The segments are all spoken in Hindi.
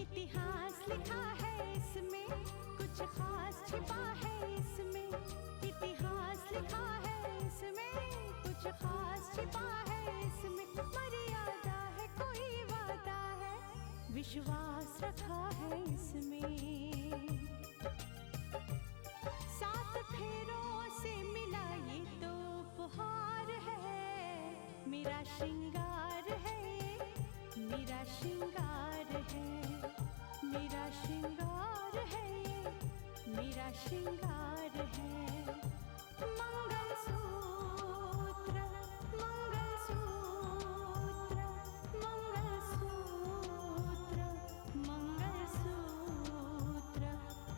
इतिहास लिखा है इसमें, कुछ खास छिपा है इसमें। इतिहास लिखा है इसमें, कुछ खास छिपा है इसमें। मर्यादा है, कोई वादा है, विश्वास रखा है इसमें। सात फेरों से मिला ये तो उपहार है, मेरा श्रृंगार है, मेरा श्रृंगार है, मेरा श्रृंगार है, मेरा श्रृंगार है। मंगलसूत्र, मंगलसूत्र, मंगलसूत्र, मंगलसूत्र,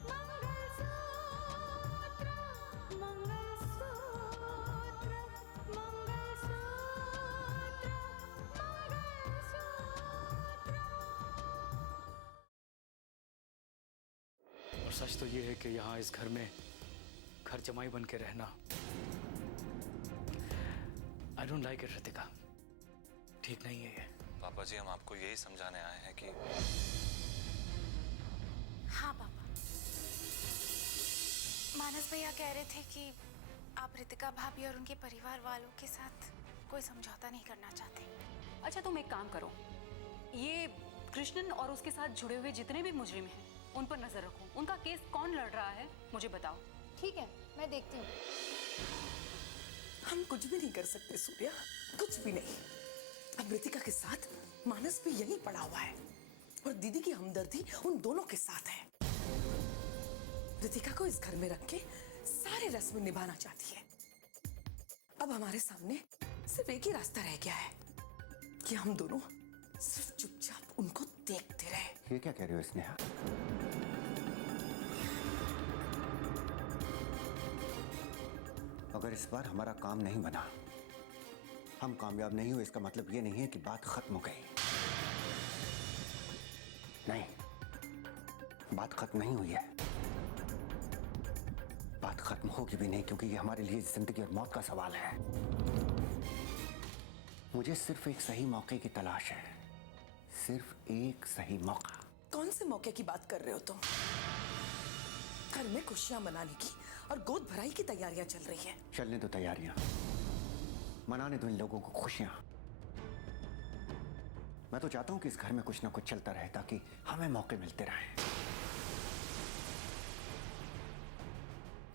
मंगलसूत्र, मंगलसूत्र, मंगलसूत्र। और सच तो ये है कि यहाँ इस घर में घर जमाई बन के रहना I don't like it Ritika, ठीक नहीं है ये। पापा जी, हम आपको यही समझाने आए हैं कि हाँ पापा, मानस भैया कह रहे थे कि आप रितिका भाभी और उनके परिवार वालों के साथ कोई समझौता नहीं करना चाहते। अच्छा तुम एक काम करो, ये कृष्णन और उसके साथ जुड़े हुए जितने भी मुजरिम हैं उन पर नजर रखो। उनका केस कौन लड़ रहा है मुझे बताओ। ठीक है, मैं देखती हूँ। हम कुछ भी नहीं कर सकते सूर्या, कुछ भी नहीं। अब रितिका के साथ मानस भी यहीं पड़ा हुआ है और दीदी की हमदर्दी उन दोनों के साथ है। रितिका को इस घर में रख के सारे रस्म निभाना चाहती है। अब हमारे सामने सिर्फ एक ही रास्ता रह गया है कि हम दोनों सिर्फ चुपचाप उनको देखते रहे। ये क्या कह रहे हो स्नेहा? अगर इस बार हमारा काम नहीं बना, हम कामयाब नहीं हुए, इसका मतलब ये नहीं है कि बात खत्म हो गई। नहीं, बात खत्म नहीं हुई है, बात खत्म होगी भी नहीं, क्योंकि ये हमारे लिए जिंदगी और मौत का सवाल है। मुझे सिर्फ एक सही मौके की तलाश है, सिर्फ एक सही मौका। कौन से मौके की बात कर रहे हो तुम? घर में खुशियां मनाने की और गोद भराई की तैयारियां चल रही है। चलने दो तैयारियां, मनाने दो इन लोगों को खुशियां। मैं तो चाहता हूं कि इस घर में कुछ ना कुछ चलता रहे ताकि हमें मौके मिलते रहें।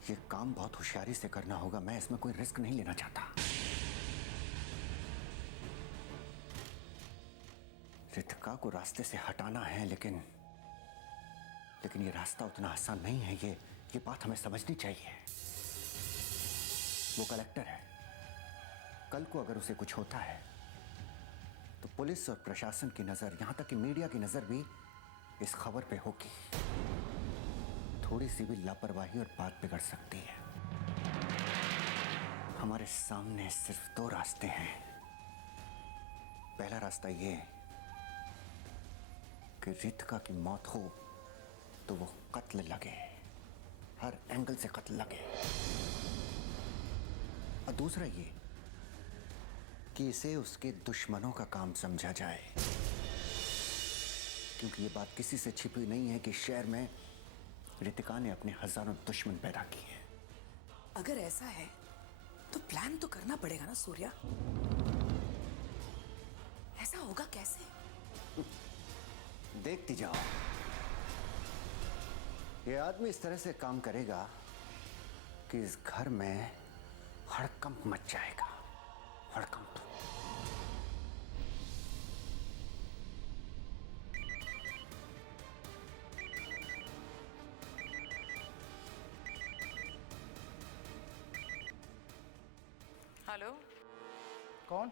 ये काम बहुत होशियारी से करना होगा, मैं इसमें कोई रिस्क नहीं लेना चाहता। रितिका को रास्ते से हटाना है, लेकिन ये रास्ता उतना आसान नहीं है। ये बात हमें समझनी चाहिए। वो कलेक्टर है, कल को अगर उसे कुछ होता है तो पुलिस और प्रशासन की नजर, यहां तक कि मीडिया की नजर भी इस खबर पे होगी। थोड़ी सी भी लापरवाही और बात बिगड़ सकती है। हमारे सामने सिर्फ दो रास्ते हैं। पहला रास्ता ये कि रितिका की मौत हो तो वो कत्ल लगे, हर एंगल से कत्ल लगे, और दूसरा ये कि इसे उसके दुश्मनों का काम समझा जाए, क्योंकि ये बात किसी से छिपी नहीं है कि शहर में रितिका ने अपने हजारों दुश्मन पैदा किए हैं। अगर ऐसा है तो प्लान तो करना पड़ेगा ना सूर्या। ऐसा होगा कैसे? देखती जाओ, ये आदमी इस तरह से काम करेगा कि इस घर में हड़कंप मच जाएगा, हड़कंप। हेलो, कौन?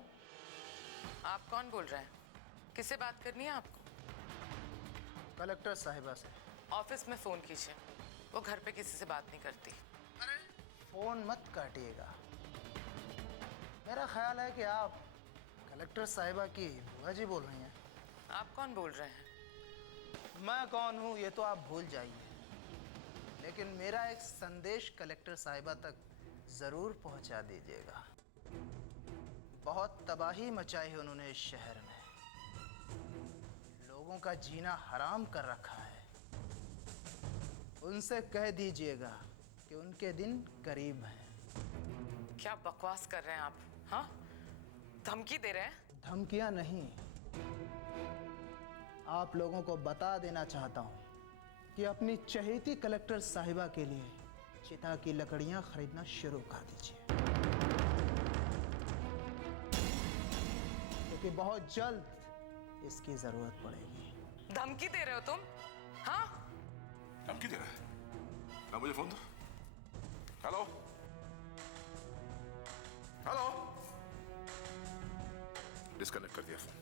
आप कौन बोल रहे हैं? किससे बात करनी है आपको? कलेक्टर साहिबा से। ऑफिस में फोन कीजिए, वो घर पे किसी से बात नहीं करती। अरे फोन मत काटिएगा। मेरा ख्याल है कि आप कलेक्टर साहिबा की बुआ जी बोल रही हैं। आप कौन बोल रहे हैं? मैं कौन हूँ ये तो आप भूल जाइए, लेकिन मेरा एक संदेश कलेक्टर साहिबा तक ज़रूर पहुँचा दीजिएगा। बहुत तबाही मचाई है उन्होंने इस शहर में। लोगों लोगों का जीना हराम कर रखा है, उनसे कह दीजिएगा कि उनके दिन करीब हैं। क्या बकवास कर रहे हैं आप? हाँ, धमकी दे रहे हैं? धमकियां नहीं, आप लोगों को बता देना चाहता हूं कि अपनी चहेती कलेक्टर साहिबा के लिए चिता की लकड़ियां खरीदना शुरू कर दीजिए, क्योंकि बहुत जल्द इसकी जरूरत पड़ेगी। धमकी दे रहे हो तुम? हाँ, धमकी दे रहा है? ना मुझे फोन दो। हेलो हेलो, डिस्कनेक्ट कर दिया फोन।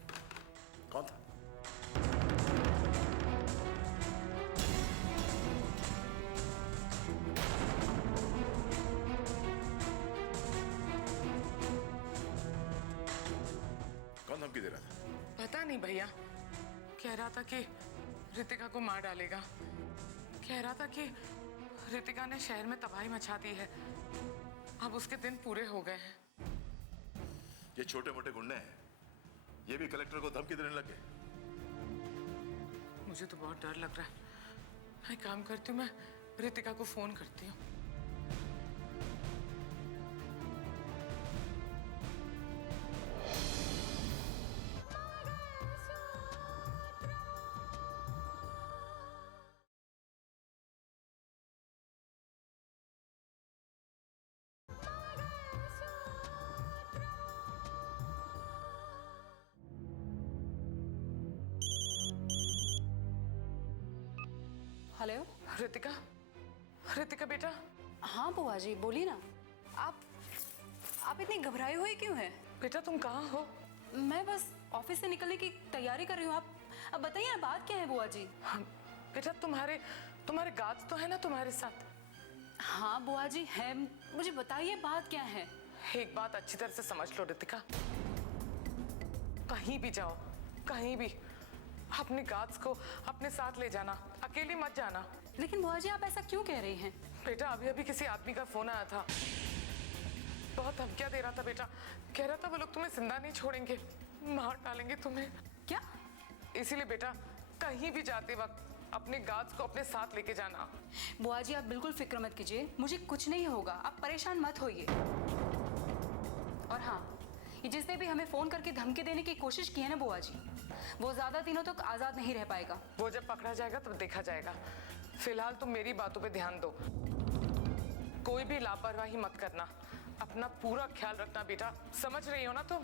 कौन था? कौन धमकी दे रहा था? पता नहीं भैया, कह रहा था कि रितिका को मार डालेगा। कह रहा था कि रितिका ने शहर में तबाही मचा दी है, अब उसके दिन पूरे हो गए हैं। ये छोटे मोटे गुंडे हैं, ये भी कलेक्टर को धमकी देने लगे। मुझे तो बहुत डर लग रहा है। मैं काम करती हूँ, मैं रितिका को फोन करती हूँ। हेलो। रितिका, रितिका बेटा। हाँ बुआ जी बोलिए ना। आप इतनी घबराई हुई क्यों हैं? बेटा तुम कहाँ हो? मैं बस ऑफिस से निकलने की तैयारी कर रही हूँ। आप अब बताइए ना, बात क्या है बुआ जी? बेटा तुम्हारे गार्ड्स तो है ना तुम्हारे साथ? हाँ बुआ जी है, मुझे बताइए बात क्या है? एक बात अच्छी तरह से समझ लो रितिका, कहीं भी जाओ, कहीं भी अपने गार्ड्स को अपने साथ ले जाना, अकेली मत जाना। लेकिन बुआ जी आप ऐसा क्यों कह रही हैं? बेटा अभी अभी किसी आदमी का फोन आया था, बहुत धमकियां दे रहा था बेटा। कह रहा था वो लोग तुम्हें जिंदा नहीं छोड़ेंगे, मार डालेंगे तुम्हें। क्या? इसीलिए बेटा कहीं भी जाते वक्त अपने गार्ड्स को अपने साथ लेके जाना। बुआ जी आप बिल्कुल फिक्र मत कीजिए, मुझे कुछ नहीं होगा, आप परेशान मत होइए। और हाँ, ये जिसने भी हमें फोन करके धमकी देने की कोशिश की है ना बुआ जी, वो ज्यादा दिनों तक आजाद नहीं रह पाएगा। वो जब पकड़ा जाएगा तब देखा जाएगा। फिलहाल तुम मेरी बातों पे ध्यान दो, कोई भी लापरवाही मत करना, अपना पूरा ख्याल रखना बेटा, समझ रही हो ना तुम?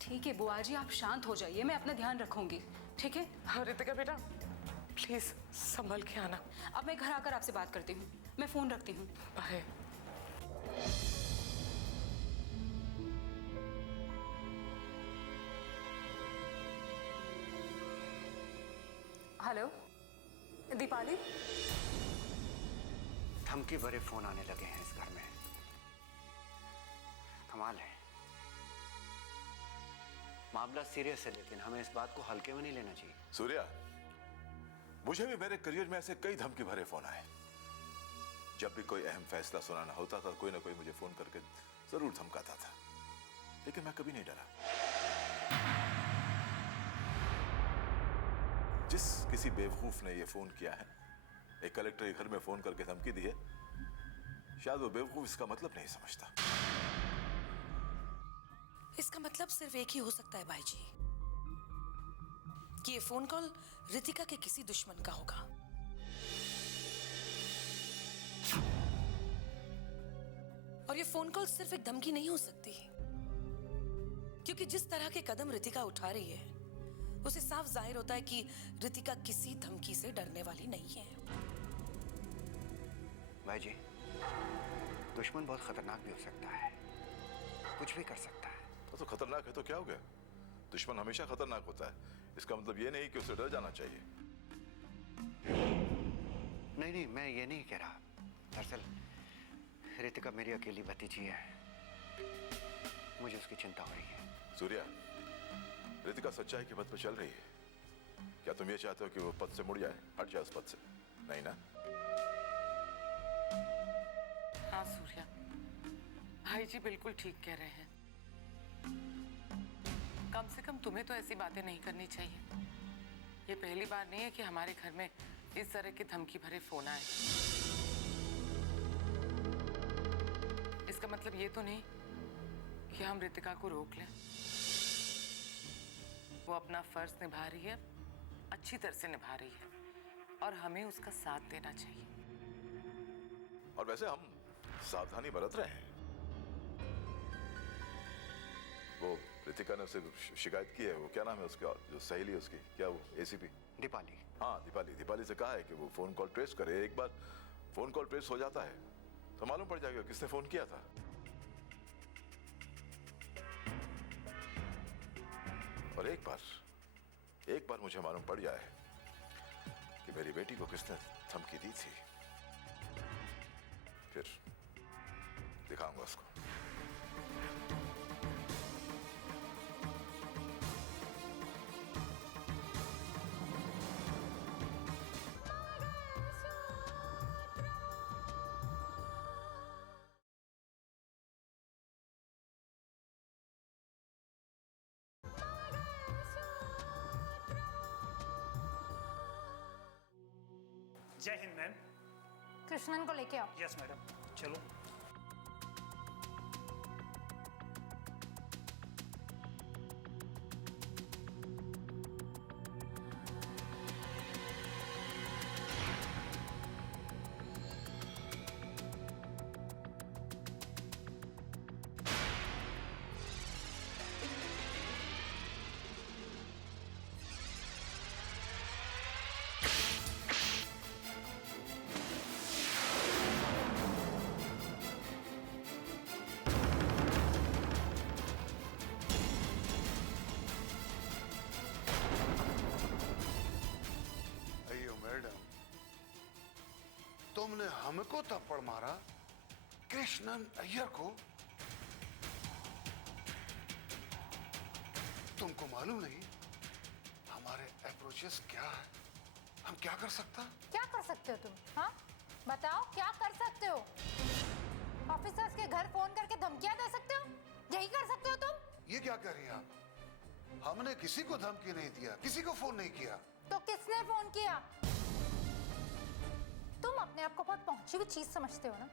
ठीक है बुआ जी आप शांत हो जाइए, मैं अपना ध्यान रखूंगी, ठीक है? हाँ रितिका बेटा प्लीज संभल के आना। अब मैं घर आकर आपसे बात करती हूँ, मैं फोन रखती हूँ। बाय। हेलो दीपाली। धमकी भरे फोन आने लगे हैं इस घर में, कमाल है। मामला सीरियस है, लेकिन हमें इस बात को हल्के में नहीं लेना चाहिए। सूर्या, मुझे भी मेरे करियर में ऐसे कई धमकी भरे फोन आए। जब भी कोई अहम फैसला सुनाना होता था, कोई ना कोई मुझे फोन करके जरूर धमकाता था, लेकिन मैं कभी नहीं डरा। जिस किसी बेवकूफ ने ये फोन किया है, एक कलेक्टर के घर में फोन करके धमकी दी है, शायद वो बेवकूफ इसका मतलब नहीं समझता। इसका मतलब सिर्फ एक ही हो सकता है भाई जी, कि ये फोन कॉल रितिका के किसी दुश्मन का होगा। और ये फोन कॉल सिर्फ एक धमकी नहीं हो सकती, क्योंकि जिस तरह के कदम रितिका उठा रही है, उसे साफ जाहिर होता है कि रितिका किसी धमकी से डरने वाली नहीं है। भाई जी, दुश्मन बहुत खतरनाक भी हो सकता है, कुछ भी कर सकता है। तो खतरनाक है तो क्या हो गया? दुश्मन हमेशा खतरनाक होता है, इसका मतलब ये नहीं कि उसे डर जाना चाहिए। नहीं नहीं, मैं ये नहीं कह रहा। दरअसल रितिका मेरी अकेली भतीजी है, मुझे उसकी चिंता हो रही है। सूर्या, रितिका सच्चाई के पथ पर चल रही है। क्या तुम ये चाहते हो कि वो पद से मुड़ जाए, हट जाए उस पद से? नहीं ना? हाँ सूर्या, भाई जी बिल्कुल ठीक कह रहे हैं। कम से कम तुम्हें तो ऐसी बातें नहीं करनी चाहिए। ये पहली बार नहीं है कि हमारे घर में इस तरह के धमकी भरे फोन आए। इसका मतलब ये तो नहीं कि हम रितिका को रोक लें। वो अपना फर्ज निभा रही है, अच्छी तरह से निभा रही है, और हमें उसका साथ देना चाहिए। और वैसे हम सावधानी बरत रहे हैं। वो रितिका ने उसे शिकायत की है, वो क्या नाम है उसका, जो सहेली है उसकी, क्या वो एसीपी दीपाली। हाँ दीपाली से कहा है कि वो फोन कॉल ट्रेस करे। एक बार फोन कॉल ट्रेस हो जाता है तो मालूम पड़ जाएगा किसने फोन किया था। और एक बार मुझे मालूम पड़ जाए कि मेरी बेटी को किसने धमकी दी थी, फिर दिखाऊंगा उसको। जय हिंद मैम। कृष्णन को लेके आओ। यस मैडम, चलो। तुमने हमको थप्पड़ मारा, कृष्णन अय्यर को? तुमको मालूम नहीं हमारे अप्रोचेस क्या है? हम क्या कर सकता? क्या कर सकते हो तुम? हाँ बताओ, क्या कर सकते हो? ऑफिसर्स के घर फोन करके धमकियां दे सकते हो? यही कर सकते हो तुम? ये क्या कह रही हैं आप? हमने किसी को धमकी नहीं दिया, किसी को फोन नहीं किया। तो किसने फोन किया? तुम अपने आप को बहुत पहुंची हुई चीज समझते हो ना,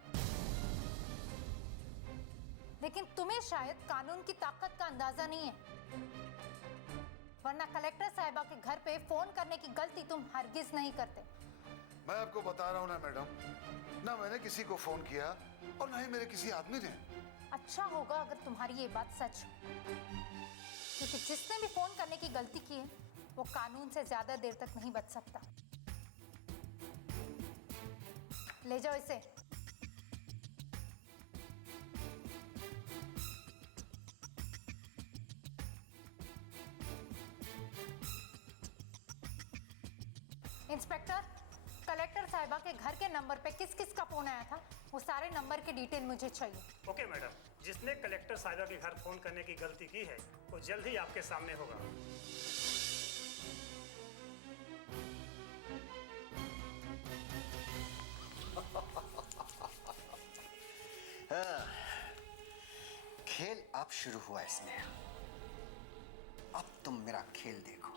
लेकिन तुम्हें शायद कानून की ताकत का अंदाजा नहीं है। वरना कलेक्टर साहिबा के घर पे फोन करने की गलती तुम हरगिज नहीं करते। मैं आपको बता रहा हूं ना मैडम, ना मैंने किसी को फोन किया और ना ही मेरे किसी आदमी ने। अच्छा होगा अगर तुम्हारी ये बात सच हो, क्योंकि जिसने भी फोन करने की गलती की है वो कानून से ज्यादा देर तक नहीं बच सकता। ले जाओ इसे। इंस्पेक्टर, कलेक्टर साहिबा के घर के नंबर पे किस किस का फोन आया था, वो सारे नंबर की डिटेल मुझे चाहिए। ओके मैडम, जिसने कलेक्टर साहिबा के घर फोन करने की गलती की है वो जल्द ही आपके सामने होगा। खेल अब शुरू हुआ इसमें। अब तुम मेरा खेल देखो।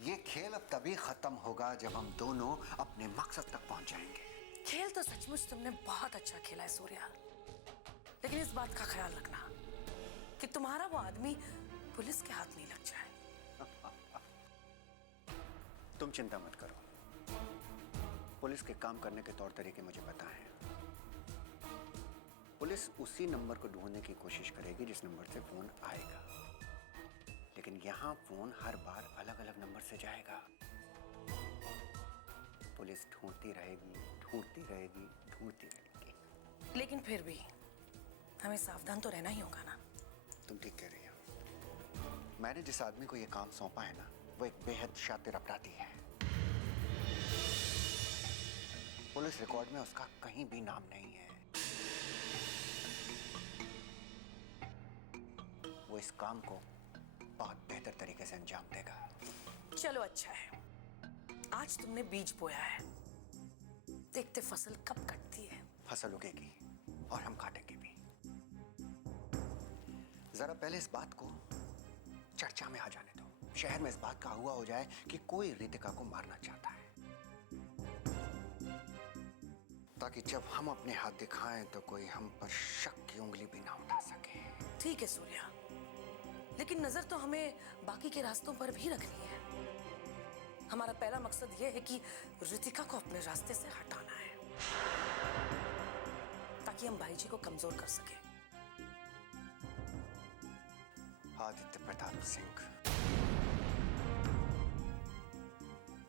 ये खेल अब तभी खत्म होगा जब हम दोनों अपने मकसद तक पहुंच जाएंगे। खेल तो सचमुच तुमने बहुत अच्छा खेला है सूर्या, लेकिन इस बात का ख्याल रखना कि तुम्हारा वो आदमी पुलिस के हाथ नहीं लग जाए। तुम चिंता मत करो, पुलिस के काम करने के तौर तरीके मुझे पता है। पुलिस उसी नंबर को ढूंढने की कोशिश करेगी जिस नंबर से फोन आएगा, लेकिन यहां फोन हर बार अलग अलग नंबर से जाएगा। पुलिस ढूंढती रहेगी, ढूंढती रहेगी, ढूंढती रहेगी। लेकिन फिर भी हमें सावधान तो रहना ही होगा ना। तुम ठीक कह रही हो। मैंने जिस आदमी को यह काम सौंपा है ना, वो एक बेहद शातिर अपराधी है। पुलिस रिकॉर्ड में उसका कहीं भी नाम नहीं है। वो इस काम को बहुत बेहतर तरीके से अंजाम देगा। चलो अच्छा है, आज तुमने बीज बोया है, देखते फसल कब कटती है। फसल उगेगी और हम काटेंगे भी। जरा पहले इस बात को चर्चा में आ जाने दो। शहर में इस बात का हुआ हो जाए कि कोई रितिका को मारना चाहता है, ताकि जब हम अपने हाथ दिखाएं तो कोई हम पर शक की उंगली भी ना उठा सके। ठीक है सूर्या, लेकिन नजर तो हमें बाकी के रास्तों पर भी रखनी है। हमारा पहला मकसद यह है कि रितिका को अपने रास्ते से हटाना है, ताकि हम भाई जी को कमजोर कर सके। आदित्य प्रताप सिंह,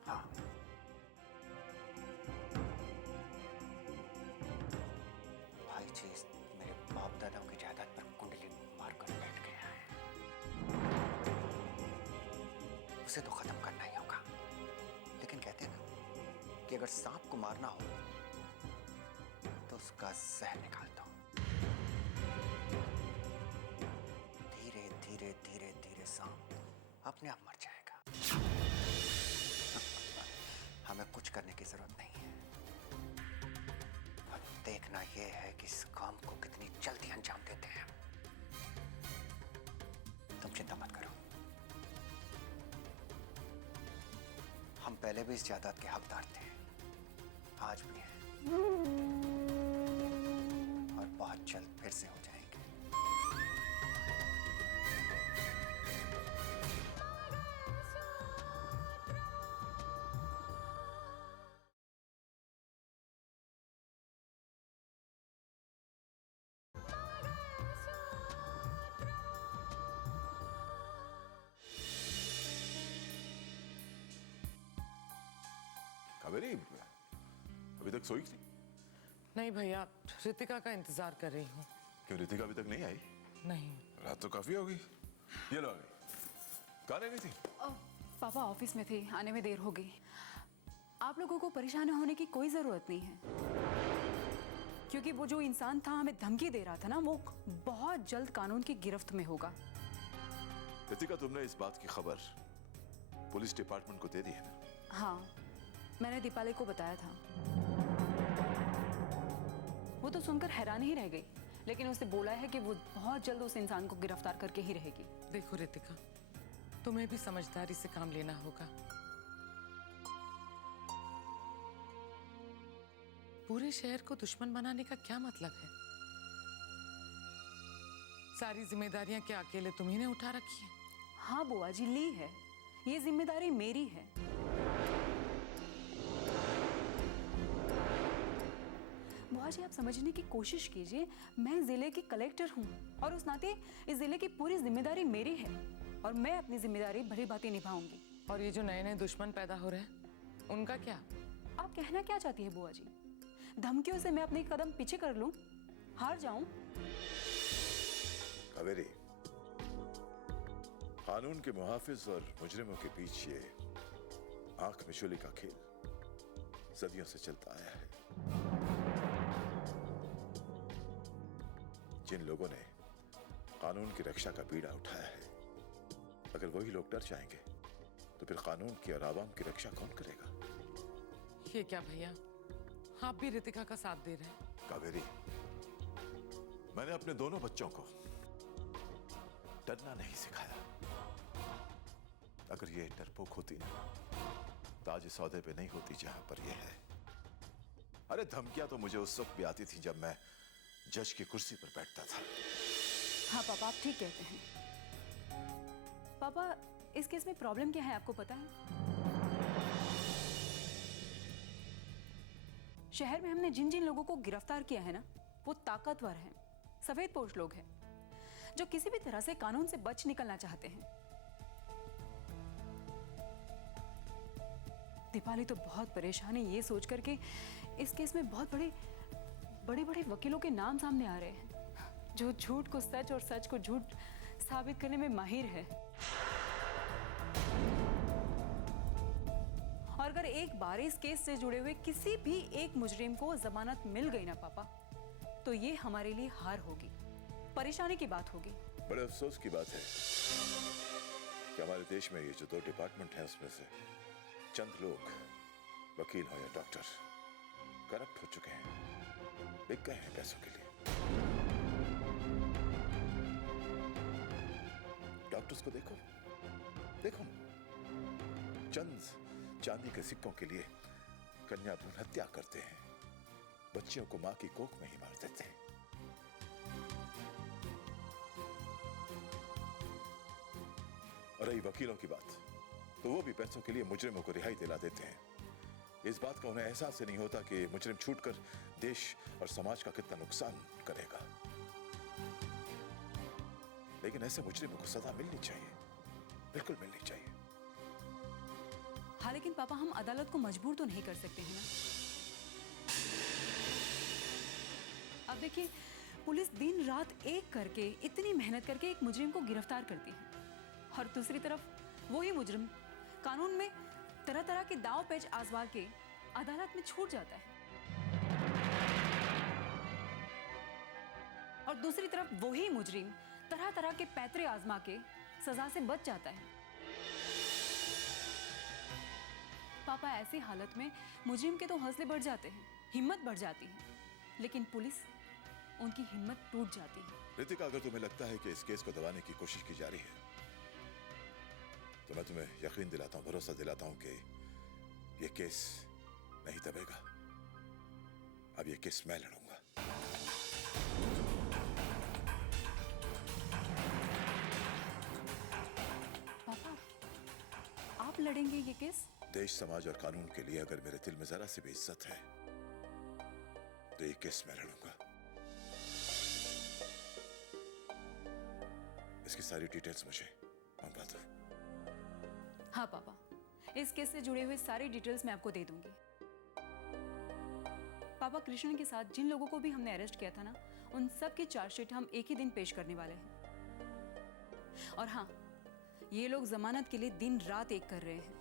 हाँ, भाई जी मेरे बाप दादाओं की जायदाद पर कुंडली मारकर बैठ गया है। उसे तो खत्म करना ही होगा, लेकिन कहते हैं ना कि अगर सांप को मारना हो तो उसका जहर निकाल दो। धीरे धीरे धीरे धीरे सांप अपने आप मर जाएगा। हमें कुछ करने की जरूरत नहीं है। अब देखना यह है कि इस काम को कितनी जल्दी अंजाम देते हैं। तुम चिंता मत करो, हम पहले भी इस जायदाद के हकदार थे, आज भी हैं, और बहुत जल्द फिर से हो जाएंगे। कावेरी, अभी तक सोई नहीं? नहीं भैया, रितिका का इंतजार कर रही हूँ। क्यों, रितिका अभी तक नहीं आई? नहीं। रात तो काफी हो गई। ये लो आ गई। कहाँ रह गई थी? पापा ऑफिस में थे, आने में देर हो गई। आप लोगों को परेशान होने की कोई जरूरत नहीं है, क्योंकि वो जो इंसान था हमें धमकी दे रहा था ना, वो बहुत जल्द कानून की गिरफ्त में होगा। रितिका, तुमने इस बात की खबर पुलिस डिपार्टमेंट को दे दी है ना? हाँ, मैंने दीपाली को बताया था। वो तो सुनकर हैरान ही रह गई, लेकिन उसने बोला है कि वो बहुत जल्द उस इंसान को गिरफ्तार करके ही रहेगी। देखो रितिका, तुम्हें भी समझदारी से काम लेना होगा। पूरे शहर को दुश्मन बनाने का क्या मतलब है? सारी जिम्मेदारियां क्या अकेले तुम्ही ने उठा रखी है? हाँ बुआ जी, ली है। ये जिम्मेदारी मेरी है। बुआ जी, आप समझने की कोशिश कीजिए, मैं जिले की कलेक्टर हूँ और उस नाते इस जिले की पूरी जिम्मेदारी मेरी है, और मैं अपनी जिम्मेदारी भली भांति निभाऊंगी। और ये जो नए नए दुश्मन पैदा हो रहे हैं, उनका क्या? आप कहना क्या चाहती है बुआ जी? धमकियों से मैं अपने कदम पीछे कर लूं, हार जाऊं? कावेरी, कानून के मुहाफिज और मुजरिमों के बीच ये आंख मिचौली का खेल सदियों से चलता आया है। जिन लोगों ने कानून की रक्षा का बीड़ा उठाया है, अगर वही लोग डर जाएंगे तो फिर कानून की और आवाम की रक्षा कौन करेगा? ये क्या भैया, आप भी रितिका का साथ दे रहे हैं? कावेरी, मैंने अपने दोनों बच्चों को डरना नहीं सिखाया। अगर ये डरपोक होती ना, तो आज इस सौदे पे नहीं होती जहां पर ये है। अरे धमकियां तो मुझे उस वक्त भी आती थी जब मैं जज की कुर्सी पर बैठता था। हाँ पापा, आप ठीक कहते हैं। पापा, इस केस में प्रॉब्लम क्या है आपको पता है? शहर में हमने जिन जिन लोगों को गिरफ्तार किया है ना, वो ताकतवर हैं, सफेदपोश लोग हैं, जो किसी भी तरह से कानून से बच निकलना चाहते हैं। दीपाली तो बहुत परेशान है ये सोच करके इस केस में बहुत बड़े बड़े वकीलों के नाम सामने आ रहे हैं, जो झूठ को सच और सच को झूठ साबित करने में माहिर है। और अगर एक बार इस केस से जुड़े हुए किसी भी एक मुजरिम को जमानत मिल गई ना पापा, तो ये हमारे लिए हार होगी, परेशानी की बात होगी। बड़े अफसोस की बात है कि हमारे देश में ये जो 2 डिपार्टमेंट हैं, उसमें से चंद लोग, वकील हो या डॉक्टर, करप्ट हो चुके हैं, बिक गए हैं पैसों के लिए। डॉक्टर्स को देखो, देखो चंद चांदी के सिक्कों के लिए कन्या भ्रूण हत्या करते हैं, बच्चियों को मां की कोख में ही मार देते हैं। और रही वकीलों की बात, तो वो भी पैसों के लिए मुजरिमों को रिहाई दिला देते हैं। इस बात का उन्हें एहसास ही नहीं होता कि मुजरिम छूटकर देश और समाज का कितना नुकसान करेगा। लेकिन ऐसे मुजरिमों को सजा मिलनी चाहिए, बिल्कुल मिलनी चाहिए। हाँ, लेकिन पापा हम अदालत को मजबूर तो नहीं कर सकते हैं ना। अब देखिए, पुलिस दिन रात एक करके इतनी मेहनत करके एक मुजरिम को गिरफ्तार करती है, और दूसरी तरफ वही मुजरिम कानून में तरह तरह के दांव पेच आजमा के अदालत में छूट जाता है, और दूसरी तरफ वही मुजरिम तरह तरह के पैतरे आजमा के सजा से बच जाता है। पापा, ऐसी हालत में मुजरिम के तो हौसले बढ़ जाते हैं, हिम्मत बढ़ जाती है, लेकिन पुलिस उनकी हिम्मत टूट जाती है। रितिका, अगर तुम्हें लगता है कि इस केस को दबाने की कोशिश की जा रही है, तो मैं तुम्हें यकीन दिलाता हूं, भरोसा दिलाता हूं कि ये केस नहीं दबेगा। अब ये केस मैं लड़ूंगा। पापा, आप लड़ेंगे ये केस? देश, समाज और कानून के लिए अगर मेरे दिल में जरा सी भी इज्जत है, तो ये केस मैं लड़ूंगा। इसकी सारी डिटेल्स मुझे मंगवा दो। हाँ पापा, इस केस से जुड़े हुए सारी डिटेल्स मैं आपको दे दूंगी। पापा, कृष्ण के साथ जिन लोगों को भी हमने अरेस्ट किया था ना, उन सब की चार्जशीट हम एक ही दिन पेश करने वाले हैं। और हाँ, ये लोग जमानत के लिए दिन रात एक कर रहे हैं।